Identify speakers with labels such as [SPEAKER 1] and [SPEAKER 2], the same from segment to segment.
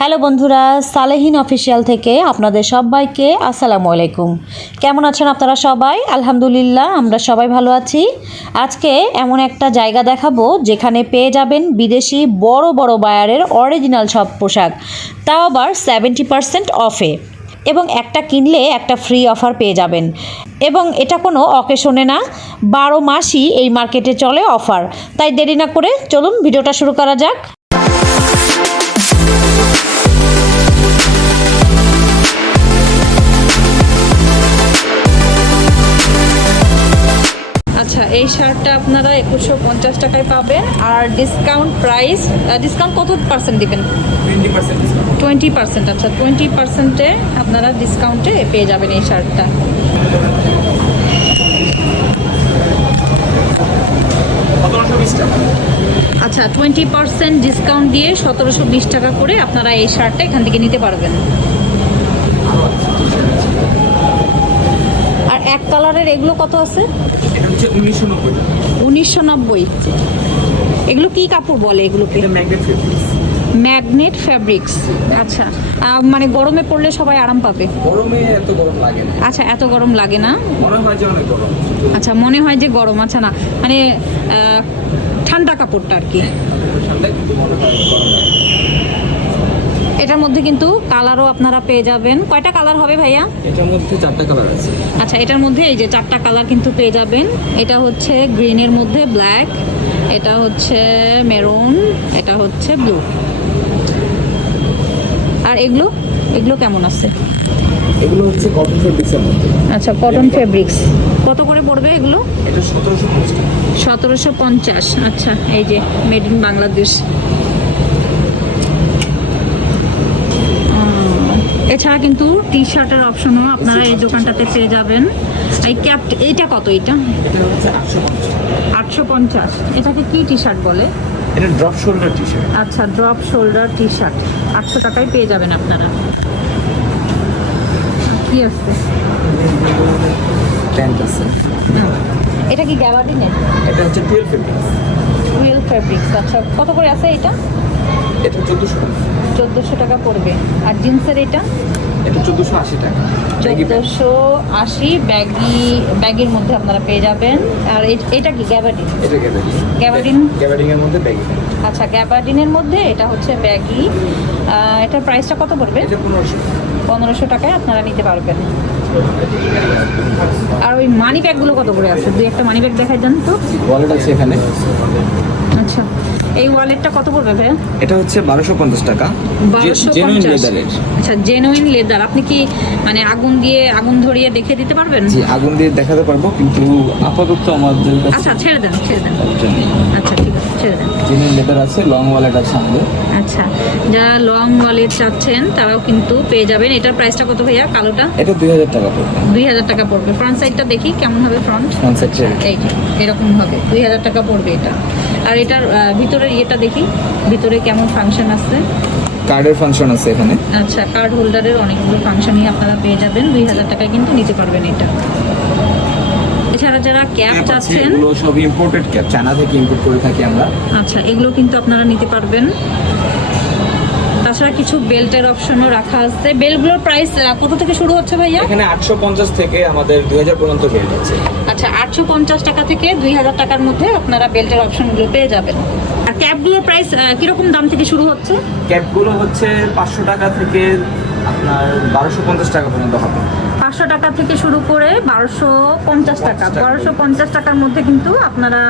[SPEAKER 1] Hello বন্ধুরা, Salehin official থেকে আপনাদের সবাইকে আসসালামু আলাইকুম। কেমন আছেন আপনারা সবাই? আলহামদুলিল্লাহ, আমরা সবাই ভালো আছি। আজকে এমন একটা জায়গা দেখাবো যেখানে পেয়ে যাবেন বিদেশি বড় বড় বায়ারের অরিজিনাল সব পোশাক। তাও আবার সেভেন্টি পার্সেন্ট অফে। এবং একটা কিনলে একটা ফ্রি অফার পেয়ে যাবেন। এবং এটা কোনো অকেশনে না, বারো মাসই এই মার্কেটে চলে অফার তাই দেরি না করে চলুন, ভিডিওটা শুরু করা যাক। আচ্ছা এই শার্টটা আপনারা একুশশো পঞ্চাশ টাকায় পাবেন আর ডিসকাউন্ট প্রাইস ডিসকাউন্ট কত পার্সেন্ট দিবেন?
[SPEAKER 2] টোয়েন্টি পার্সেন্ট
[SPEAKER 1] আচ্ছা টোয়েন্টি পার্সেন্টে আপনারা ডিসকাউন্টে পেয়ে যাবেন এই শার্টটা। আচ্ছা টোয়েন্টি পার্সেন্ট ডিসকাউন্ট দিয়ে সতেরোশো বিশ টাকা করে আপনারা এই শার্টটা এখান থেকে নিতে পারবেন। আর এক কালারের এগুলো কত আছে?
[SPEAKER 2] উনিশশো নব্বই।
[SPEAKER 1] এগুলো কি কাপড় বলে এগুলোকে?
[SPEAKER 2] ম্যাগনেট
[SPEAKER 1] ফ্যাব্রিক্স আচ্ছা মানে গরমে পড়লে সবাই আরাম পাবে?
[SPEAKER 2] গরমে এত গরম লাগে না।
[SPEAKER 1] আচ্ছা এত গরম লাগে না?
[SPEAKER 2] মনে হয় যে অনেক গরম।
[SPEAKER 1] আচ্ছা মনে হয় যে গরম আচ্ছা না। মানে ঠান্ডা কাপড়টা আর কি।
[SPEAKER 2] ঠান্ডা কিন্তু মনে হয় গরম।
[SPEAKER 1] এটার মধ্যে কিন্তু কালারও আপনারা পেয়ে যাবেন। কয়টা কালার হবে ভাইয়া?
[SPEAKER 2] এটার মধ্যে চারটা কালার আছে।
[SPEAKER 1] আচ্ছা এটার মধ্যে এই যে চারটা কালার কিন্তু পেয়ে যাবেন। এটা হচ্ছে গ্রিনের মধ্যে ব্ল্যাক এটা হচ্ছে মেরুন এটা হচ্ছে ব্লু। আর এগুলো? এগুলো কেমন আছে?
[SPEAKER 2] এগুলো হচ্ছে কটন ফেব্রিক্সের মধ্যে।
[SPEAKER 1] আচ্ছা কটন ফেব্রিক্স কত করে পড়বে এগুলো?
[SPEAKER 2] এটা সতেরোশো পঞ্চাশ। টাকা
[SPEAKER 1] সতেরোশো পঞ্চাশ। আচ্ছা এই যে মেড ইন বাংলাদেশ। এছাড়া কিন্তু টি শার্টের অপশনও আপনারা এই দোকানটাতে পেয়ে যাবেন। এই ক্যাপ এইটা কত এটা
[SPEAKER 2] আটশো পঞ্চাশ।
[SPEAKER 1] এটাকে কি টি শার্ট বলে?
[SPEAKER 2] এটা ড্রপ শোল্ডার টি শার্ট
[SPEAKER 1] আচ্ছা ড্রপ শোল্ডার টি শার্ট আটশো টাকায় পেয়ে যাবেন আপনারা। কি আছে?
[SPEAKER 2] প্যান্ট আছে।
[SPEAKER 1] এটা কি গ্যাবার্ডিনের
[SPEAKER 2] এটা হচ্ছে টুয়েলভ ফেব্রিক্স
[SPEAKER 1] টুয়েলভ ফ্যাব্রিক্স আচ্ছা কত করে আছে এটা?
[SPEAKER 2] এটা চোদ্দোশো।
[SPEAKER 1] চোদ্দোশো টাকা পড়বে। আর জিন্সের এটা?
[SPEAKER 2] এটা চোদ্দোশো আশি টাকা।
[SPEAKER 1] চোদ্দোশো আশি ব্যাগি ব্যাগের মধ্যে আপনারা পেয়ে যাবেন। আর এটা কি গ্যাবার্ডিন
[SPEAKER 2] এটা গ্যাবার্ডিন
[SPEAKER 1] গ্যাবার্ডিন?
[SPEAKER 2] গ্যাবার্ডিনের মধ্যে ব্যাগি
[SPEAKER 1] আচ্ছা গ্যাবার্ডিনের মধ্যে এটা হচ্ছে ব্যাগি এটার প্রাইসটা কত পড়বে?
[SPEAKER 2] পনেরোশো
[SPEAKER 1] টাকায় আপনারা নিতে পারবেন। আর ওই মানি ব্যাগগুলো কত করে আছে? দুই একটা মানি ব্যাগ দেখাই দেন তো।
[SPEAKER 2] ওয়ালেট আছে এখানে।
[SPEAKER 1] এই ওয়ালেটটা কত পড়বে ভাইয়া?
[SPEAKER 2] এটা হচ্ছে বারোশো পঞ্চাশ টাকা।
[SPEAKER 1] বারোশো
[SPEAKER 2] জেনুইন লেদারের
[SPEAKER 1] আচ্ছা জেনুইন লেদার আপনি কি মানে আগুন দিয়ে আগুন ধরিয়ে দেখে দিতে পারবেন?
[SPEAKER 2] জি আগুন দিয়ে দেখাতে পারব কিন্তু আপাতত আমাদের কাছে
[SPEAKER 1] আচ্ছা ছেড়ে দেন ছেড়ে দেন।
[SPEAKER 2] নেই
[SPEAKER 1] আচ্ছা ঠিক আছে ছেড়ে দেন।
[SPEAKER 2] জেনুইন লেদার আছে লং ওয়ালেট আছে আমাদের।
[SPEAKER 1] আচ্ছা যারা লং ওয়ালেট চাচ্ছেন তারাও কিন্তু পেয়ে যাবেন। এটার প্রাইসটা কত ভাইয়া কালোটা?
[SPEAKER 2] এটা দুই হাজার টাকা পড়বে।
[SPEAKER 1] দুই হাজার টাকা পড়বে। ফ্রন্ট সাইডটা দেখি কেমন হবে ফ্রন্ট
[SPEAKER 2] ফ্রন্ট সাইড
[SPEAKER 1] এই এরকম হবে দুই হাজার টাকা পড়বে এটা। আর এটার ভিতরে ইয়েটা দেখি। ভিতরে কেমন ফাংশন আছে?
[SPEAKER 2] কার্ডের ফাংশন আছে এখানে।
[SPEAKER 1] আচ্ছা কার্ড হোল্ডারের অনেকগুলো ফাংশনই আপনারা পেয়ে যাবেন। দুই হাজার টাকায় কিন্তু নিতে পারবেন এটা। এছাড়া যারা ক্যাপ চাচ্ছেন
[SPEAKER 2] এগুলো সব ইম্পোর্টেড ক্যাপ চায়না থেকে ইম্পোর্ট করে থাকি আমরা।
[SPEAKER 1] আচ্ছা এগুলো কিন্তু আপনারা নিতে পারবেন। তাছাড়া কিছু বেল্টের অপশনও রাখা আছে। বেল্টগুলোর প্রাইস কত থেকে শুরু হচ্ছে ভাইয়া?
[SPEAKER 2] এখানে আটশো পঞ্চাশ থেকে আমাদের দুই হাজার পর্যন্ত বেল্ট আছে।
[SPEAKER 1] আচ্ছা আটশো পঞ্চাশ টাকা থেকে দুই হাজার টাকার মধ্যে আপনারা বেল্টের অপশনগুলো পেয়ে যাবেন। আর ক্যাপগুলোর প্রাইস কীরকম দাম থেকে শুরু হচ্ছে?
[SPEAKER 2] ক্যাপগুলো হচ্ছে পাঁচশো টাকা থেকে আপনার বারোশো পঞ্চাশ টাকা পর্যন্ত হবে।
[SPEAKER 1] পাঁচশো টাকা থেকে শুরু করে বারোশো পঞ্চাশ টাকা।
[SPEAKER 2] 50 টাকা।
[SPEAKER 1] বারোশো পঞ্চাশ টাকার মধ্যে কিন্তু আপনারা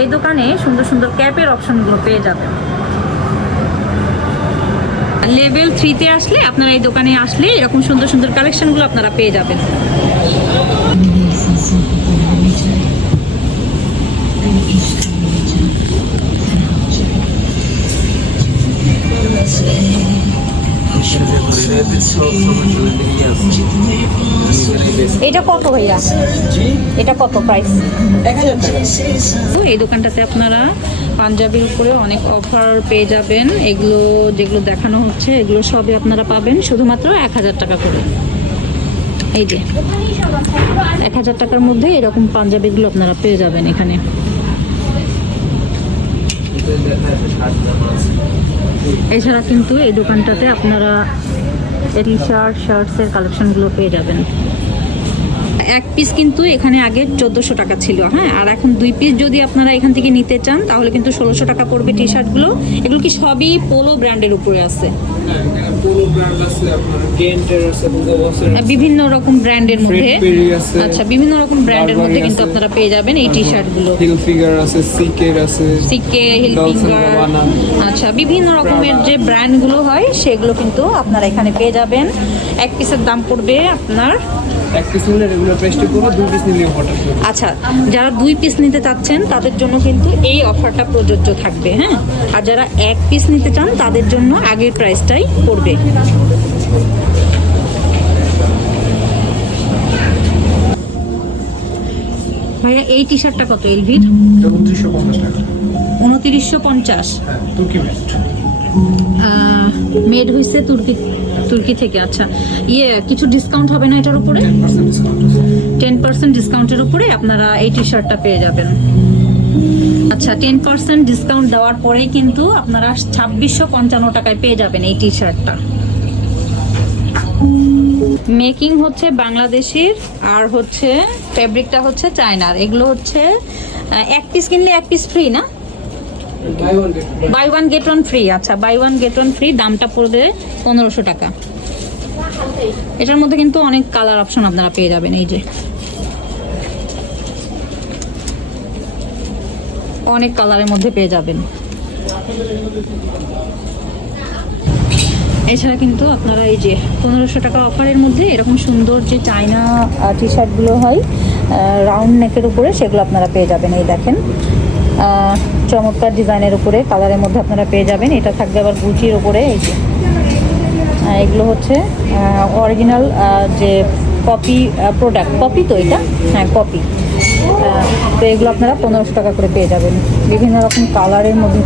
[SPEAKER 1] এই দোকানে সুন্দর সুন্দর ক্যাপের অপশনগুলো পেয়ে যাবেন। লেভেল থ্রিতে আসলে আপনারা এই দোকানে আসলে এরকম সুন্দর সুন্দর কালেকশনগুলো আপনারা পেয়ে যাবেন। এটা কত ভাইয়া? এটা কত প্রাইস এই দোকানটাতে আপনারা পাঞ্জাবির উপরে অনেক অফার পেয়ে যাবেন। এগুলো যেগুলো দেখানো হচ্ছে, এগুলো সবই আপনারা পাবেন। শুধুমাত্র এক হাজার টাকা করে। এই যে, এক হাজার টাকার মধ্যে এরকম পাঞ্জাবিগুলো আপনারা পেয়ে যাবেন এখানে। এছাড়া কিন্তু এই দোকানটাতে আপনারা টি শার্ট শার্টসের কালেকশনগুলো পেয়ে যাবেন। এক পিস কিন্তু এখানে আগে চোদ্দোশো টাকা ছিল হ্যাঁ? আর এখন দুই পিস যদি আপনারা এখান থেকে নিতে চান তাহলে কিন্তু ষোলোশো টাকা পড়বে টি শার্টগুলো এগুলো কি সবই পোলো ব্র্যান্ডের উপরে আছে? বিভিন্ন রকম ব্র্যান্ডের মধ্যে। আচ্ছা বিভিন্ন রকম ব্র্যান্ডের মধ্যে কিন্তু আপনারা পেয়ে যাবেন এই টি শার্টগুলো
[SPEAKER 3] হিল ফিগার আছে সিকের আছে।
[SPEAKER 1] সিকে হিল। আচ্ছা বিভিন্ন রকমের যে ব্র্যান্ডগুলো হয় সেগুলো কিন্তু আপনারা এখানে পেয়ে যাবেন। এক পিসের দাম পড়বে আপনার
[SPEAKER 3] এক পিস নিলে রেগুলার প্রাইসটা পুরো দুই পিস নিলে অফারটা
[SPEAKER 1] আচ্ছা যারা দুই পিস নিতে চাচ্ছেন তাদের জন্য কিন্তু এই অফারটা প্রযোজ্য থাকবে হ্যাঁ? আর যারা এক পিস নিতে চান তাদের জন্য আগের প্রাইসটাই পড়বে। ভাইয়া এই টি শার্টটা কত এলভির
[SPEAKER 3] উনত্রিশশো পঞ্চাশ টাকা।
[SPEAKER 1] উনতিরিশশো পঞ্চাশ।
[SPEAKER 3] হ্যাঁ মেড
[SPEAKER 1] মেড হয়েছে তুর্কি তুর্কি থেকে আচ্ছা। ইয়ে কিছু ডিসকাউন্ট হবে না এটার উপরে?
[SPEAKER 3] টেন পার্সেন্ট
[SPEAKER 1] ডিসকাউন্টের উপরে আপনারা এই টি শার্টটা পেয়ে যাবেন। আচ্ছা টেন পার্সেন্ট ডিসকাউন্ট দেওয়ার পরেই কিন্তু আপনারা ছাব্বিশশো পঞ্চান্ন টাকায় পেয়ে যাবেন এই টি শার্টটা মেকিং হচ্ছে বাংলাদেশের, আর হচ্ছে ফেব্রিকটা হচ্ছে চায়নার। এগুলো হচ্ছে এক পিস কিনলে এক পিস ফ্রি না?
[SPEAKER 3] Buy one get
[SPEAKER 1] one free আচ্ছা buy one get one free দামটা পড়বে পনেরোশো টাকা। এটার মধ্যে কিন্তু অনেক কালার অপশন আপনারা পেয়ে যাবেন, এই যে। অনেক কালারের মধ্যে পেয়ে যাবেন। এছাড়া কিন্তু আপনারা এই যে পনেরোশো টাকা অফারের মধ্যে এরকম সুন্দর যে চায়না টি শার্টগুলো হয় রাউন্ড নেকের উপরে সেগুলো আপনারা পেয়ে যাবেন, এই দেখেন। চমৎকার ডিজাইনের উপরে, কালারের মধ্যে আপনারা পেয়ে যাবেন। এটা থাকবে আবার গুচির উপরে, এই যে। এগুলো হচ্ছে অরিজিনাল যে কপি প্রোডাক্ট কপি তো এটা? হ্যাঁ কপি তো এগুলো আপনারা পনেরোশো টাকা করে পেয়ে যাবেন। বিভিন্ন রকম কালারের মধ্যে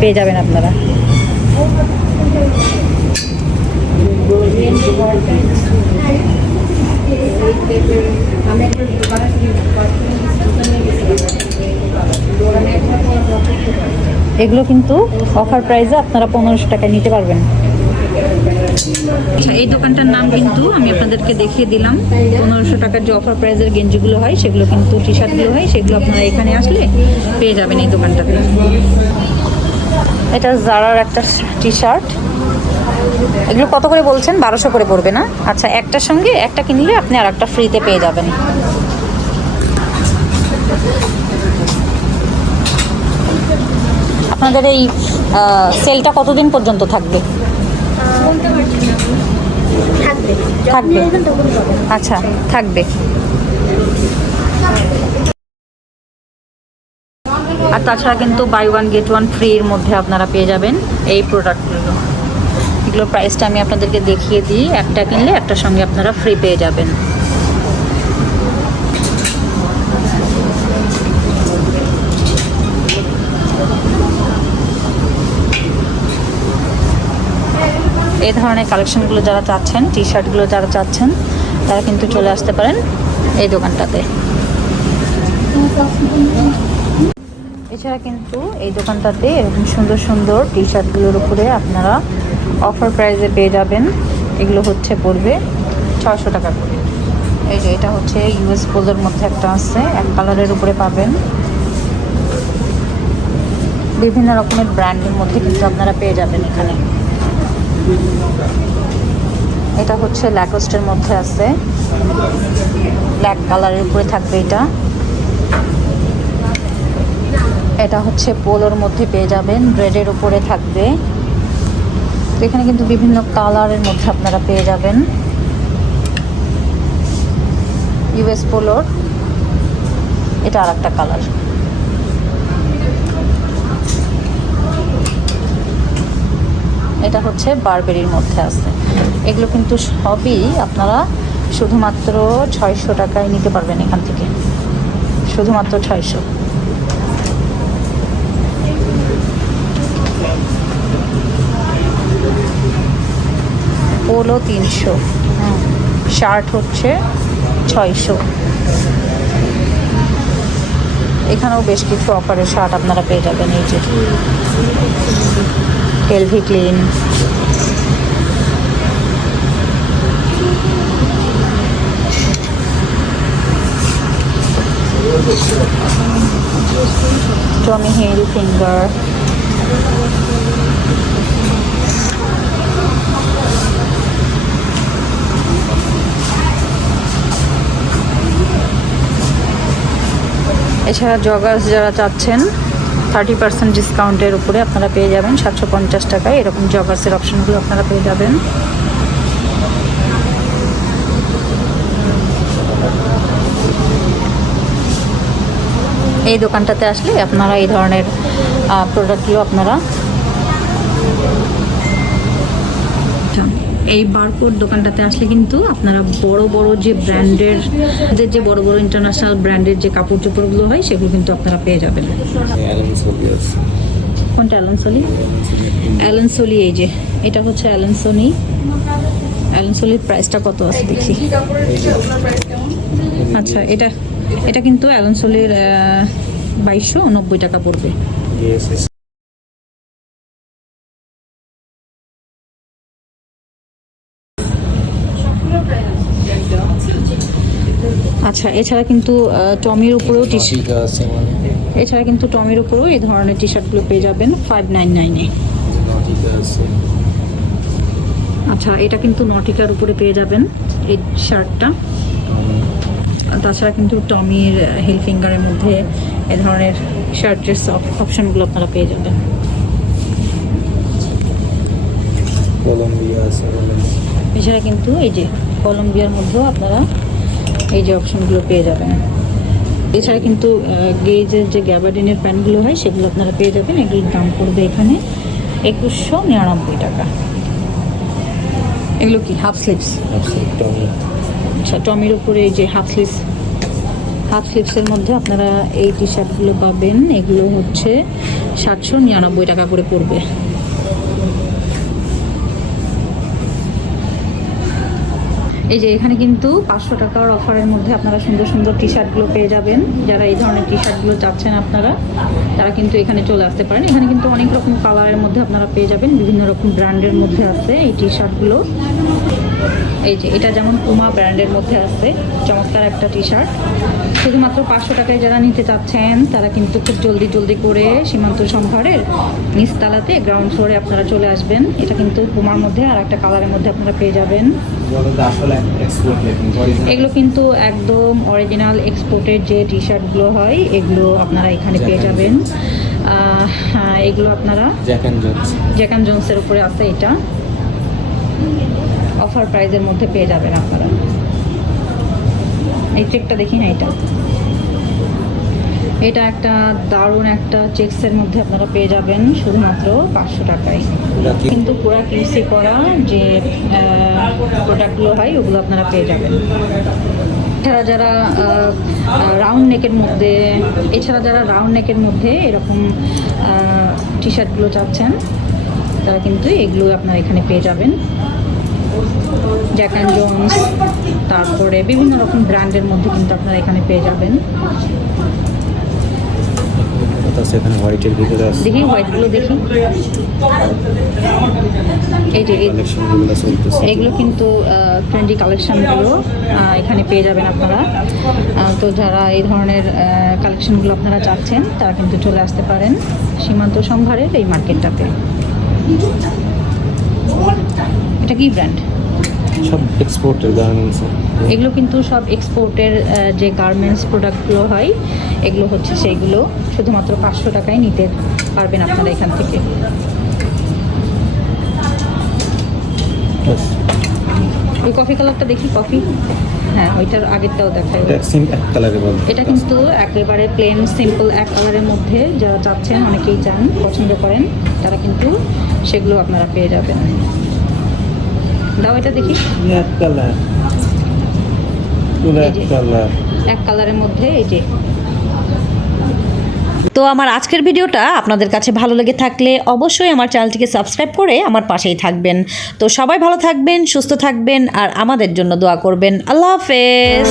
[SPEAKER 1] পেয়ে যাবেন আপনারা। এগুলো কিন্তু অফার প্রাইসে আপনারা পনেরোশো টাকায় নিতে পারবেন। আচ্ছা এই দোকানটার নাম কিন্তু আমি আপনাদেরকে দেখিয়ে দিলাম। পনেরোশো টাকার যে অফার প্রাইসের গেঞ্জিগুলো হয় সেগুলো কিন্তু টি শার্টগুলো হয় সেগুলো আপনারা এখানে আসলে পেয়ে যাবেন এই দোকানটাতে। এটা জারার একটা টি শার্ট এগুলো কত করে বলছেন? বারোশো করে পড়বে না? আচ্ছা একটার সঙ্গে একটা কিনলে আপনি আর একটা ফ্রিতে পেয়ে যাবেন। আপনাদের এই সেলটা কতদিন পর্যন্ত থাকবে?
[SPEAKER 4] থাকবে।
[SPEAKER 1] আচ্ছা থাকবে। আর তাছাড়া কিন্তু বাই ওয়ান গেট ওয়ান ফ্রির মধ্যে আপনারা পেয়ে যাবেন এই প্রোডাক্টগুলো এগুলোর প্রাইসটা আমি আপনাদেরকে দেখিয়ে দিই। একটা কিনলে একটার সঙ্গে আপনারা ফ্রি পেয়ে যাবেন। এই ধরনের কালেকশনগুলো যারা চাচ্ছেন টি শার্টগুলো যারা চাচ্ছেন, তারা কিন্তু চলে আসতে পারেন এই দোকানটাতে। এছাড়া কিন্তু এই দোকানটাতে এরকম সুন্দর সুন্দর টি শার্টগুলোর উপরে আপনারা অফার প্রাইসে পেয়ে যাবেন। এগুলো হচ্ছে পড়বে ছশো টাকা করে। এই যে এটা হচ্ছে ইউএস পোলোর মধ্যে একটা আছে, এক কালারের উপরে পাবেন। বিভিন্ন রকমের ব্র্যান্ডের মধ্যে কিন্তু আপনারা পেয়ে যাবেন এখানে। এটা হচ্ছে ল্যাকোস্টের মধ্যে আছে। ব্ল্যাক কালারের উপরে থাকবে এটা। এটা হচ্ছে পোলোর মধ্যে পেয়ে যাবেন রেডের উপরে থাকবে। তো এখানে কিন্তু বিভিন্ন কালারের মধ্যে আপনারা পেয়ে যাবেন। ইউএস পোলোর। এটা আর একটা কালার এটা হচ্ছে বারবেরির মধ্যে আছে। এগুলো কিন্তু সবই আপনারা শুধুমাত্র ছয়শো টাকায় নিতে পারবেন এখান থেকে। শুধুমাত্র ছয়শো। পোলো তিনশো। শার্ট হচ্ছে ছয়শো। এখানেও বেশ কিছু অফারের শার্ট আপনারা পেয়ে যাবেন এই যে। এলভি ক্লিন টমি হিল ফিঙ্গার এছাড়া জগার্স যারা চাচ্ছেন থার্টি পার্সেন্ট ডিসকাউন্টের উপরে আপনারা পেয়ে যাবেন সাতশো পঞ্চাশ টাকায়। এরকম জগার্সের অপশনগুলো আপনারা পেয়ে যাবেন। এই দোকানটাতে আসলে আপনারা এই ধরনের প্রোডাক্টগুলো আপনারা এই বারকোড দোকানটাতে আসলে কিন্তু আপনারা বড় বড় যে ব্র্যান্ডের যে বড় বড় ইন্টারন্যাশনাল ব্র্যান্ডের যে কাপড় চোপড়গুলো হয়, সেগুলো কিন্তু আপনারা পেয়ে যাবেন। কোনটা, অ্যালেনসলি? অ্যালেনসলি এই যে, এটা হচ্ছে অ্যালেনসনি অ্যালেনসলির প্রাইসটা কত আছে দেখি। আচ্ছা এটা এটা কিন্তু অ্যালেনসলির বাইশশো নব্বই টাকা পড়বে। আচ্ছা এছাড়া কিন্তু টমির উপরেও টি এছাড়া কিন্তু টমির উপরেও এই ধরনের টি শার্টগুলো পেয়ে যাবেন ফাইভ নাইন নাইনে আচ্ছা এটা কিন্তু নটিকার উপরে পেয়ে যাবেন এই শার্টটা। তাছাড়া কিন্তু টমির হিল ফিঙ্গারের মধ্যে এ ধরনের শার্টের অপশনগুলো আপনারা পেয়ে যাবেন।
[SPEAKER 3] কলম্বিয়া
[SPEAKER 1] এছাড়া কিন্তু এই যে কলম্বিয়ার মধ্যেও আপনারা এই যে অপশনগুলো পেয়ে যাবেন। এছাড়া কিন্তু গেজের যে গ্যাবার্ডিনের প্যান্টগুলো হয় সেগুলো আপনারা পেয়ে যাবেন। এগুলোর দাম পড়বে এখানে একুশশো নিরানব্বই টাকা। এগুলো কি? হাফ স্লিভস আচ্ছা টমির উপরে এই যে হাফ স্লিভস হাফ স্লিভসের মধ্যে আপনারা এই টি শার্টগুলো পাবেন। এগুলো হচ্ছে সাতশো নিরানব্বই টাকা করে পড়বে। এই যে এখানে কিন্তু পাঁচশো টাকার অফারের মধ্যে আপনারা সুন্দর সুন্দর টি শার্টগুলো পেয়ে যাবেন। যারা এই ধরনের টি শার্টগুলো চাচ্ছেন আপনারা, তারা কিন্তু এখানে চলে আসতে পারেন। এখানে কিন্তু অনেক রকম কালারের মধ্যে আপনারা পেয়ে যাবেন। বিভিন্ন রকম ব্র্যান্ডের মধ্যে আছে এই টি শার্টগুলো এই যে এটা যেমন পুমা ব্র্যান্ডের মধ্যে আছে চমৎকার একটা টি শার্ট শুধুমাত্র পাঁচশো টাকায় যারা নিতে চাচ্ছেন তারা কিন্তু খুব জলদি জলদি করে সীমান্ত সম্ভারের নিচতলাতে গ্রাউন্ড ফ্লোরে আপনারা চলে আসবেন। এটা কিন্তু পুমার মধ্যে আর একটা কালারের মধ্যে আপনারা পেয়ে যাবেন। এগুলো কিন্তু একদম অরিজিনাল এক্সপোর্টের যে টি শার্টগুলো হয় এগুলো আপনারা এখানে পেয়ে যাবেন। হ্যাঁ, এগুলো আপনারা জ্যাকান জোন্সের উপরে আছে এটা। অফার প্রাইজের মধ্যে পেয়ে যাবেন আপনারা। এই চেকটা দেখি না এটা। এটা একটা দারুণ একটা চেকসের মধ্যে আপনারা পেয়ে যাবেন শুধুমাত্র পাঁচশো টাকায়। কিন্তু পুরা কিউসি করা যে প্রোডাক্টগুলো হয় ওগুলো আপনারা পেয়ে যাবেন। এছাড়া যারা রাউন্ড নেকের মধ্যে এছাড়া যারা রাউন্ড নেকের মধ্যে এরকম টি শার্টগুলো চাচ্ছেন তারা কিন্তু এগুলো আপনারা এখানে পেয়ে যাবেন। জ্যাক অ্যান্ড জোন্স তারপরে বিভিন্ন রকম ব্র্যান্ডের মধ্যে কিন্তু আপনারা এখানে পেয়ে যাবেন।
[SPEAKER 3] এখানে হোয়াইটের ভিতরে আছে।
[SPEAKER 1] দেখি হোয়াইটগুলো দেখি। এই যে এগুলো কিন্তু ট্রেন্ডি কালেকশনগুলো এখানে পেয়ে যাবেন আপনারা। তো যারা এই ধরনের কালেকশনগুলো আপনারা চাচ্ছেন তারা কিন্তু চলে আসতে পারেন সীমান্ত সম্ভারের এই মার্কেটটাতে। এটা কি ব্র্যান্ড
[SPEAKER 3] সব এক্সপোর্টের গার্মেন্টস
[SPEAKER 1] এগুলো কিন্তু সব এক্সপোর্টের যে গার্মেন্টস প্রোডাক্টগুলো হয় এগুলো হচ্ছে সেইগুলো। শুধুমাত্র পাঁচশো টাকায় নিতে পারবেন আপনারা এখান থেকে। ওই কফি কালারটা দেখি কফি হ্যাঁ ওইটার আগেরটাও দেখাই।
[SPEAKER 3] এটা
[SPEAKER 1] কিন্তু একেবারে প্লেন সিম্পল এক কালারের মধ্যে যারা চাচ্ছেন অনেকেই চান পছন্দ করেন তারা কিন্তু সেগুলো আপনারা পেয়ে যাবেন। দাও এটা দেখি।
[SPEAKER 3] এক কালার। এক কালার।
[SPEAKER 1] এক কালারের মধ্যে এই যে।
[SPEAKER 4] তো আমার আজকের ভিডিওটা আপনাদের কাছে ভালো লেগে থাকলে অবশ্যই আমার চ্যানেলটিকে সাবস্ক্রাইব করে আমার পাশেই থাকবেন। তো সবাই ভালো থাকবেন সুস্থ থাকবেন আর আমাদের জন্য দোয়া করবেন। আল্লাহ হাফেজ।